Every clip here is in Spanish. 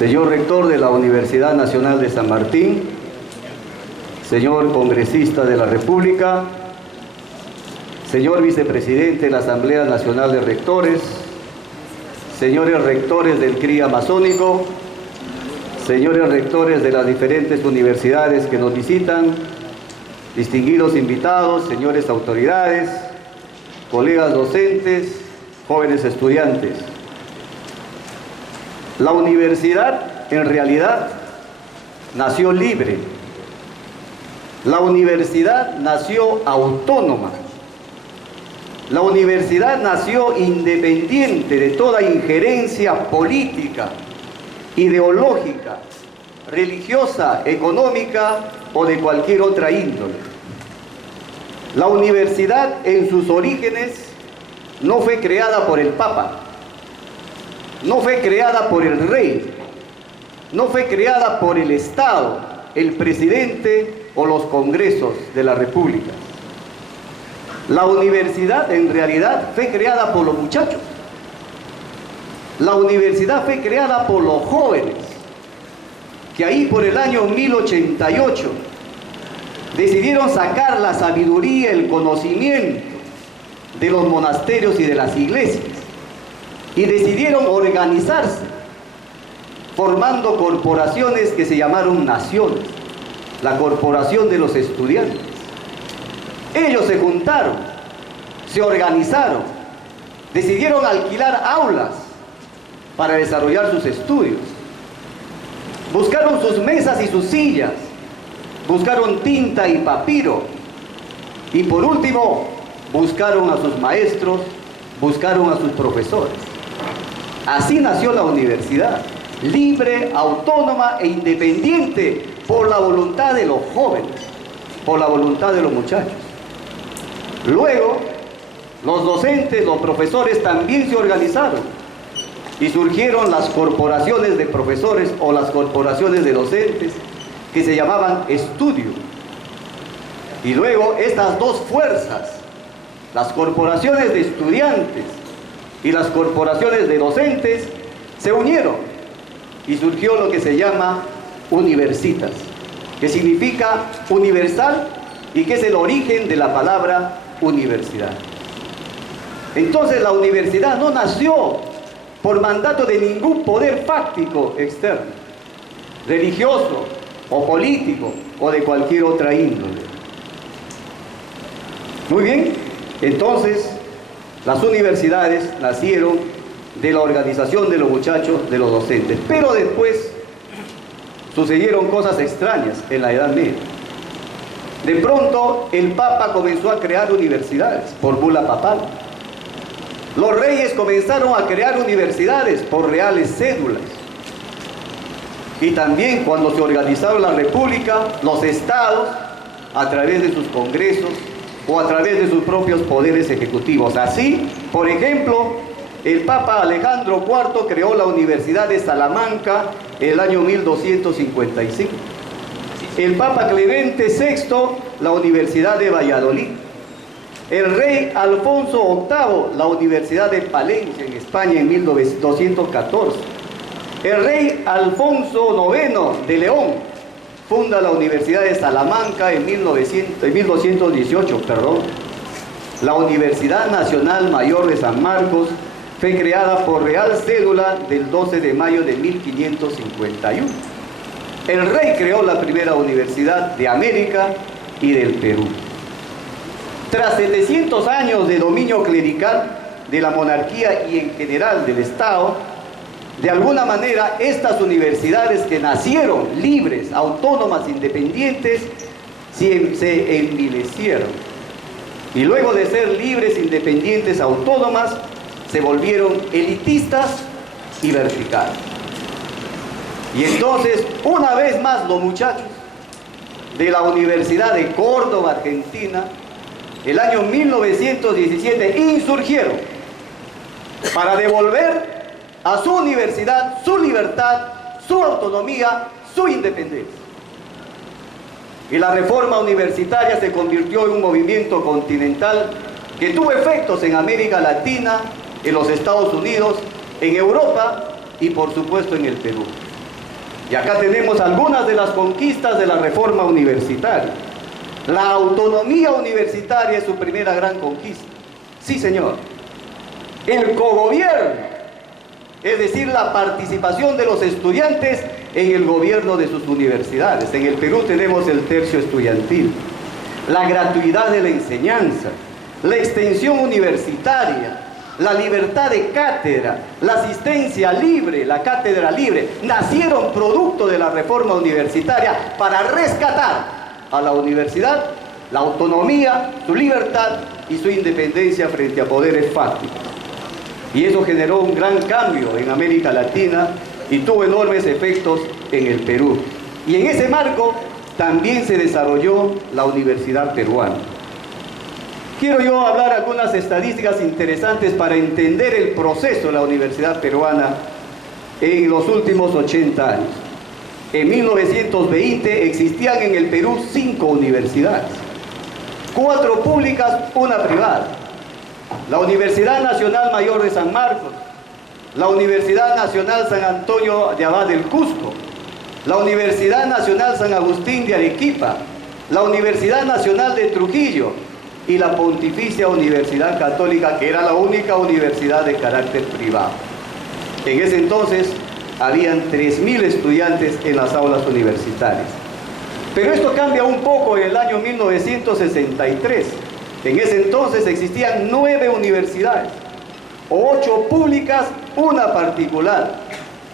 señor rector de la Universidad Nacional de San Martín, señor congresista de la República, señor vicepresidente de la Asamblea Nacional de Rectores, señores rectores del CRIA Masónico, señores rectores de las diferentes universidades que nos visitan, distinguidos invitados, señores autoridades, colegas docentes, jóvenes estudiantes. La universidad, en realidad, nació libre. La universidad nació autónoma. La universidad nació independiente de toda injerencia política, ideológica, religiosa, económica o de cualquier otra índole. La universidad en sus orígenes no fue creada por el Papa, no fue creada por el rey, no fue creada por el Estado, el presidente o los congresos de la República. La universidad en realidad fue creada por los muchachos. La universidad fue creada por los jóvenes, que ahí por el año 1088 decidieron sacar la sabiduría, el conocimiento de los monasterios y de las iglesias, y decidieron organizarse, formando corporaciones que se llamaron naciones, la corporación de los estudiantes. Ellos se juntaron, se organizaron, decidieron alquilar aulas para desarrollar sus estudios. Buscaron sus mesas y sus sillas, buscaron tinta y papiro, y por último, buscaron a sus maestros, buscaron a sus profesores. Así nació la universidad, libre, autónoma e independiente por la voluntad de los jóvenes, por la voluntad de los muchachos. Luego, los docentes, los profesores también se organizaron y surgieron las corporaciones de profesores o las corporaciones de docentes que se llamaban estudio. Y luego estas dos fuerzas, las corporaciones de estudiantes y las corporaciones de docentes, se unieron y surgió lo que se llama universitas, que significa universal y que es el origen de la palabra universidad. Entonces la universidad no nació por mandato de ningún poder fáctico externo, religioso o político o de cualquier otra índole. Muy bien, entonces las universidades nacieron de la organización de los muchachos, de los docentes, pero después sucedieron cosas extrañas en la Edad Media. De pronto el Papa comenzó a crear universidades por bula papal. Los reyes comenzaron a crear universidades por reales cédulas. Y también cuando se organizaron la República, los estados, a través de sus congresos o a través de sus propios poderes ejecutivos. Así, por ejemplo, el Papa Alejandro IV creó la Universidad de Salamanca en el año 1255. El Papa Clemente VI, la Universidad de Valladolid. El rey Alfonso VIII, la Universidad de Palencia en España en 1214. El rey Alfonso IX de León funda la Universidad de Salamanca en 1218. La Universidad Nacional Mayor de San Marcos fue creada por Real Cédula del 12 de mayo de 1551. El rey creó la primera universidad de América y del Perú. Tras 700 años de dominio clerical de la monarquía y en general del Estado, de alguna manera estas universidades que nacieron libres, autónomas, independientes, se envilecieron. Y luego de ser libres, independientes, autónomas, se volvieron elitistas y verticales. Y entonces, una vez más, los muchachos de la Universidad de Córdoba, Argentina, el año 1917, insurgieron para devolver a su universidad su libertad, su autonomía, su independencia. Y la reforma universitaria se convirtió en un movimiento continental que tuvo efectos en América Latina, en los Estados Unidos, en Europa y por supuesto en el Perú. Y acá tenemos algunas de las conquistas de la reforma universitaria. La autonomía universitaria es su primera gran conquista. Sí, señor. El cogobierno, es decir, la participación de los estudiantes en el gobierno de sus universidades. En el Perú tenemos el tercio estudiantil. La gratuidad de la enseñanza, la extensión universitaria, la libertad de cátedra, la asistencia libre, la cátedra libre, nacieron producto de la reforma universitaria para rescatar a la universidad, la autonomía, su libertad y su independencia frente a poderes fácticos. Y eso generó un gran cambio en América Latina y tuvo enormes efectos en el Perú. Y en ese marco también se desarrolló la Universidad Peruana. Quiero yo hablar algunas estadísticas interesantes para entender el proceso de la Universidad Peruana en los últimos 80 años. En 1920 existían en el Perú 5 universidades, 4 públicas, 1 privada. La Universidad Nacional Mayor de San Marcos, la Universidad Nacional San Antonio de Abad del Cusco, la Universidad Nacional San Agustín de Arequipa, la Universidad Nacional de Trujillo y la Pontificia Universidad Católica, que era la única universidad de carácter privado. En ese entonces habían 3.000 estudiantes en las aulas universitarias. Pero esto cambia un poco en el año 1963. En ese entonces existían 9 universidades, 8 públicas, 1 particular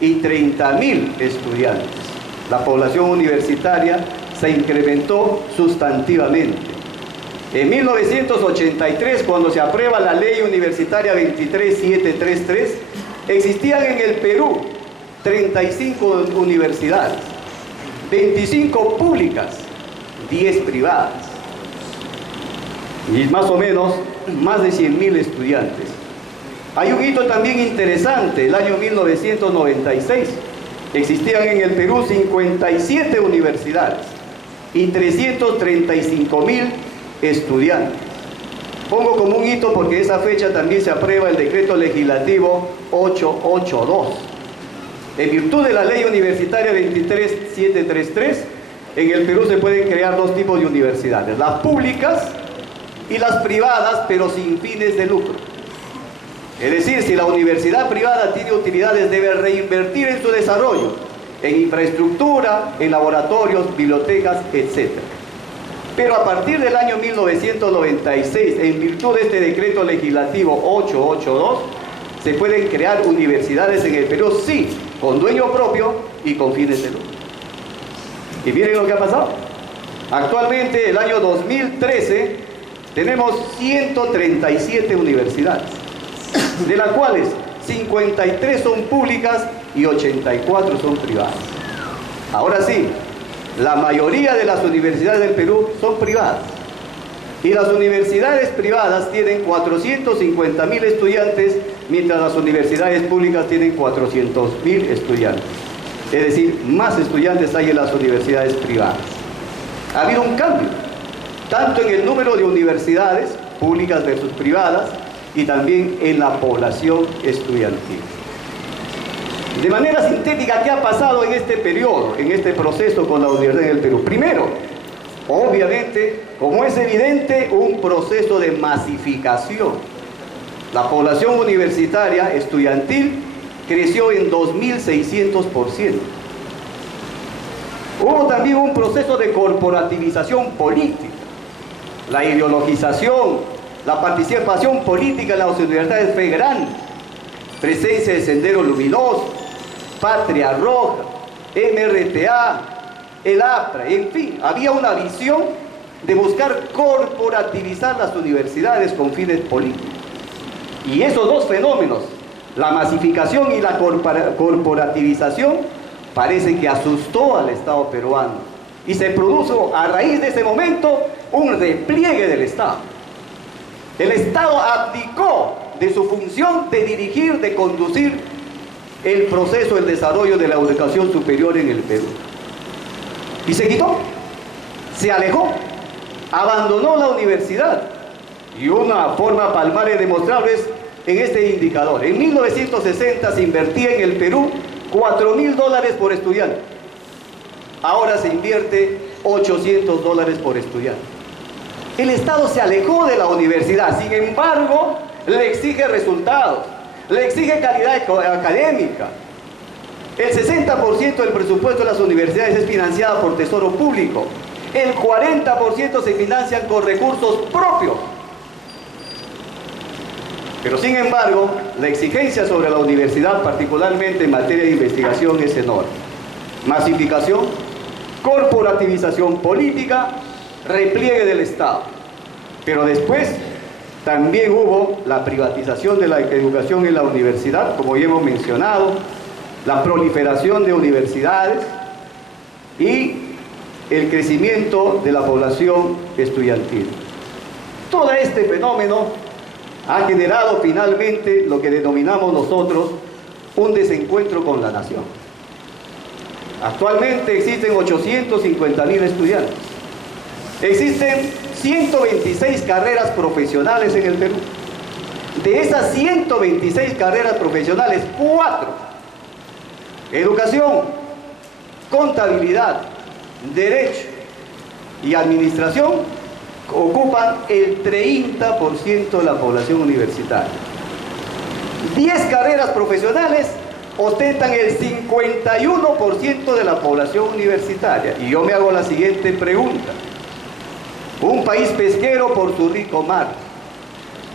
y 30.000 estudiantes. La población universitaria se incrementó sustantivamente. En 1983, cuando se aprueba la Ley Universitaria 23733, existían en el Perú 35 universidades, 25 públicas, 10 privadas. Y más o menos más de 100.000 estudiantes. Hay un hito también interesante, el año 1996. Existían en el Perú 57 universidades y 335.000 estudiantes. Pongo como un hito porque esa fecha también se aprueba el decreto legislativo 882. En virtud de la ley universitaria 23733, en el Perú se pueden crear 2 tipos de universidades, las públicas y las privadas, pero sin fines de lucro. Es decir, si la universidad privada tiene utilidades, debe reinvertir en su desarrollo, en infraestructura, en laboratorios, bibliotecas, etc. Pero a partir del año 1996, en virtud de este decreto legislativo 882, se pueden crear universidades en el Perú, sí, con dueño propio y con fines de lucro. Y miren lo que ha pasado. Actualmente, el año 2013, tenemos 137 universidades, de las cuales 53 son públicas y 84 son privadas. Ahora sí, la mayoría de las universidades del Perú son privadas. Y las universidades privadas tienen 450.000 estudiantes, mientras las universidades públicas tienen 400.000 estudiantes. Es decir, más estudiantes hay en las universidades privadas. Ha habido un cambio, tanto en el número de universidades públicas versus privadas, y también en la población estudiantil. De manera sintética, ¿qué ha pasado en este periodo, en este proceso con la Universidad del Perú? Primero, obviamente, como es evidente, un proceso de masificación. La población universitaria estudiantil creció en 2.600%. Hubo también un proceso de corporativización política, la ideologización, la participación política en las universidades fue grande. Presencia de Sendero Luminoso, Patria Roja, MRTA, el APRA, en fin, había una visión de buscar corporativizar las universidades con fines políticos. Y esos 2 fenómenos, la masificación y la corporativización, parece que asustó al Estado peruano. Y se produjo a raíz de ese momento un repliegue del Estado. El Estado abdicó de su función de dirigir, de conducir el proceso, el desarrollo de la educación superior en el Perú. Y se quitó, se alejó, abandonó la universidad. Y una forma palmaria de demostrarlo es en este indicador. En 1960 se invertía en el Perú $4.000 por estudiante. ahora se invierte $800 por estudiante. El Estado se alejó de la universidad, sin embargo, le exige resultados, le exige calidad académica. El 60% del presupuesto de las universidades es financiado por Tesoro Público. El 40% se financian con recursos propios. Pero sin embargo, la exigencia sobre la universidad, particularmente en materia de investigación, es enorme. Masificación, corporativización política, repliegue del Estado. Pero después también hubo la privatización de la educación en la universidad, como ya hemos mencionado, la proliferación de universidades y el crecimiento de la población estudiantil. Todo este fenómeno ha generado finalmente lo que denominamos nosotros un desencuentro con la nación. Actualmente existen 850.000 estudiantes. Existen 126 carreras profesionales en el Perú. De esas 126 carreras profesionales, 4, educación, contabilidad, derecho y administración, ocupan el 30% de la población universitaria. 10 carreras profesionales ostentan el 51% de la población universitaria. Y yo me hago la siguiente pregunta. Un país pesquero por su rico mar,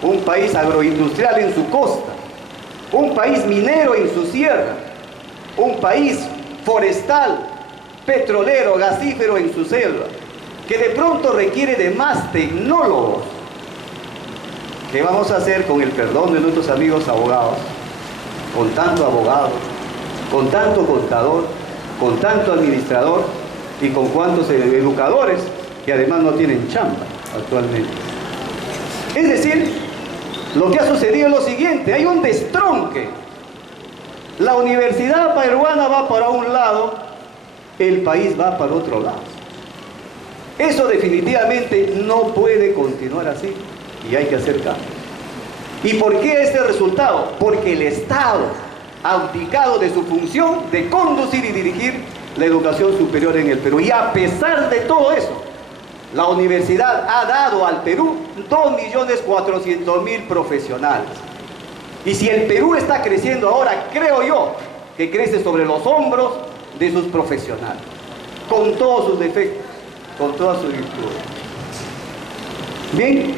un país agroindustrial en su costa, un país minero en su sierra, un país forestal, petrolero, gasífero en su selva, que de pronto requiere de más tecnólogos. ¿Qué vamos a hacer con el perdón de nuestros amigos abogados? Con tanto abogado, con tanto contador, con tanto administrador y con cuantos educadores que además no tienen chamba actualmente. Es decir, lo que ha sucedido es lo siguiente: hay un destronque. La universidad peruana va para un lado, el país va para otro lado. Eso definitivamente no puede continuar así y hay que hacer cambios. ¿Y por qué este resultado? Porque el Estado ha abdicado de su función de conducir y dirigir la educación superior en el Perú. Y a pesar de todo eso, la universidad ha dado al Perú 2.400.000 profesionales. Y si el Perú está creciendo ahora, creo yo que crece sobre los hombros de sus profesionales, con todos sus defectos, con todas sus virtudes. Bien,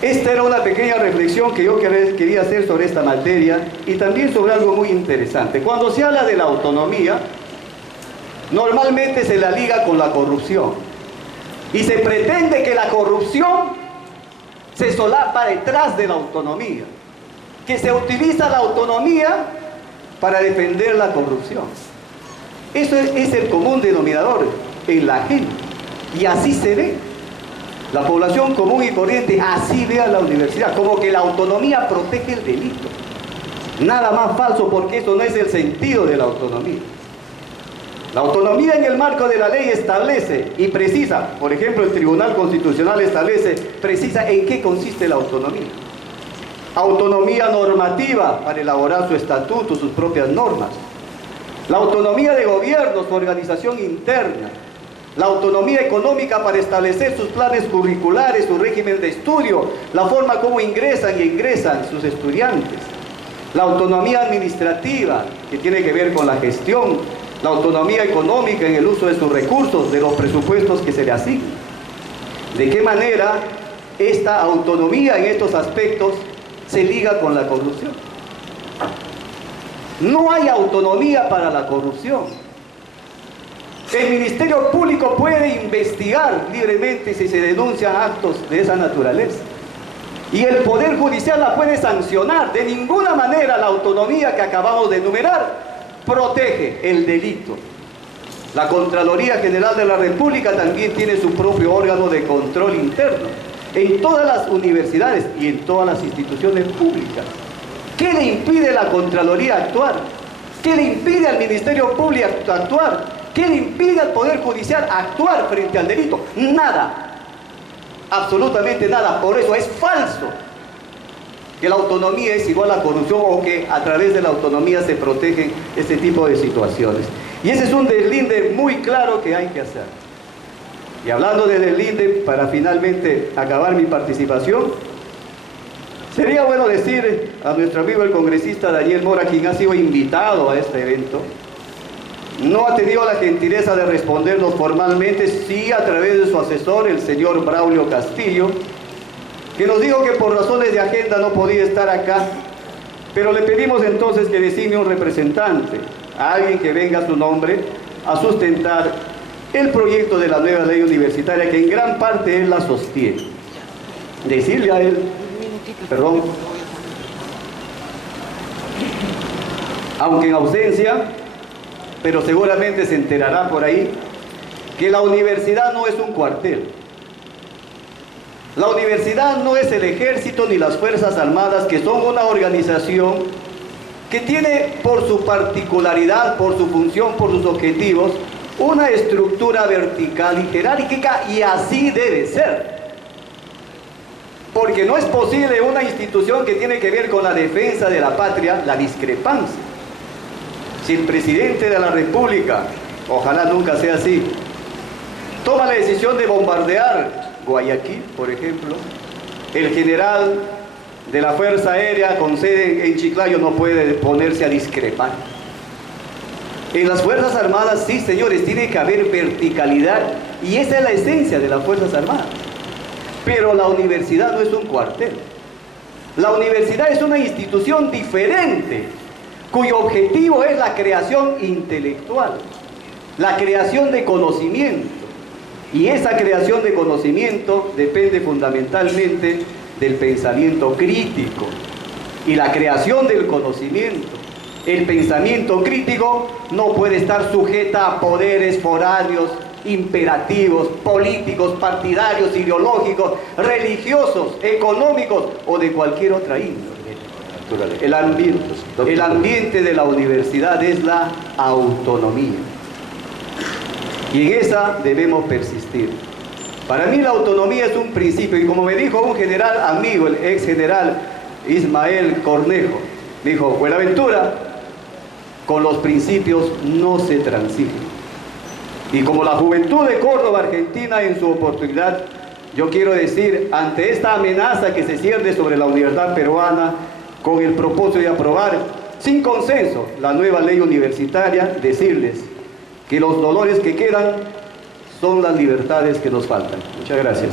esta era una pequeña reflexión que yo quería hacer sobre esta materia y también sobre algo muy interesante. Cuando se habla de la autonomía, normalmente se la liga con la corrupción. Y se pretende que la corrupción se solapa detrás de la autonomía, que se utiliza la autonomía para defender la corrupción. Eso es el común denominador en la gente. Y así se ve. La población común y corriente así ve a la universidad, como que la autonomía protege el delito. Nada más falso, porque eso no es el sentido de la autonomía. La autonomía en el marco de la ley establece y precisa, por ejemplo, el Tribunal Constitucional precisa en qué consiste la autonomía. Autonomía normativa para elaborar su estatuto, sus propias normas. La autonomía de gobierno, su organización interna. La autonomía económica para establecer sus planes curriculares, su régimen de estudio, la forma como ingresan y egresan sus estudiantes. La autonomía administrativa, que tiene que ver con la gestión. La autonomía económica en el uso de sus recursos, de los presupuestos que se le asignan. ¿De qué manera esta autonomía en estos aspectos se liga con la corrupción? No hay autonomía para la corrupción. El Ministerio Público puede investigar libremente si se denuncian actos de esa naturaleza. Y el Poder Judicial la puede sancionar. De ninguna manera la autonomía que acabamos de enumerar protege el delito. La Contraloría General de la República también tiene su propio órgano de control interno en todas las universidades y en todas las instituciones públicas. ¿Qué le impide a la Contraloría actuar? ¿Qué le impide al Ministerio Público actuar? ¿Qué le impide al Poder Judicial actuar frente al delito? Nada, absolutamente nada. Por eso es falso que la autonomía es igual a corrupción o que a través de la autonomía se protegen este tipo de situaciones. Y ese es un deslinde muy claro que hay que hacer. Y hablando de deslinde, para finalmente acabar mi participación, sería bueno decir a nuestro amigo el congresista Daniel Mora, quien ha sido invitado a este evento, no ha tenido la gentileza de respondernos formalmente, sí a través de su asesor, el señor Braulio Castillo, que nos dijo que por razones de agenda no podía estar acá, pero le pedimos entonces que designe un representante, a alguien que venga a su nombre a sustentar el proyecto de la nueva ley universitaria, que en gran parte él la sostiene. Decirle a él, perdón, aunque en ausencia, pero seguramente se enterará por ahí, que la universidad no es un cuartel. La universidad no es el ejército ni las Fuerzas Armadas, que son una organización que tiene por su particularidad, por su función, por sus objetivos, una estructura vertical y jerárquica, y así debe ser. Porque no es posible una institución que tiene que ver con la defensa de la patria, la discrepancia. Si el presidente de la República, ojalá nunca sea así, toma la decisión de bombardear Guayaquil, por ejemplo, el general de la Fuerza Aérea con sede en Chiclayo no puede ponerse a discrepar. En las Fuerzas Armadas, sí, señores, tiene que haber verticalidad, y esa es la esencia de las Fuerzas Armadas. Pero la universidad no es un cuartel. La universidad es una institución diferente, cuyo objetivo es la creación intelectual, la creación de conocimiento. Y esa creación de conocimiento depende fundamentalmente del pensamiento crítico. Y la creación del conocimiento, el pensamiento crítico, no puede estar sujeta a poderes foráneos, imperativos, políticos, partidarios, ideológicos, religiosos, económicos o de cualquier otra índole. El ambiente de la universidad es la autonomía. Y en esa debemos persistir. Para mí la autonomía es un principio, y como me dijo un general amigo, el ex general Ismael Cornejo, dijo: Buenaventura, con los principios no se transige. Y como la juventud de Córdoba, Argentina, en su oportunidad, yo quiero decir, ante esta amenaza que se cierne sobre la universidad peruana, con el propósito de aprobar sin consenso la nueva ley universitaria, decirles que los dolores que quedan son las libertades que nos faltan. Muchas gracias.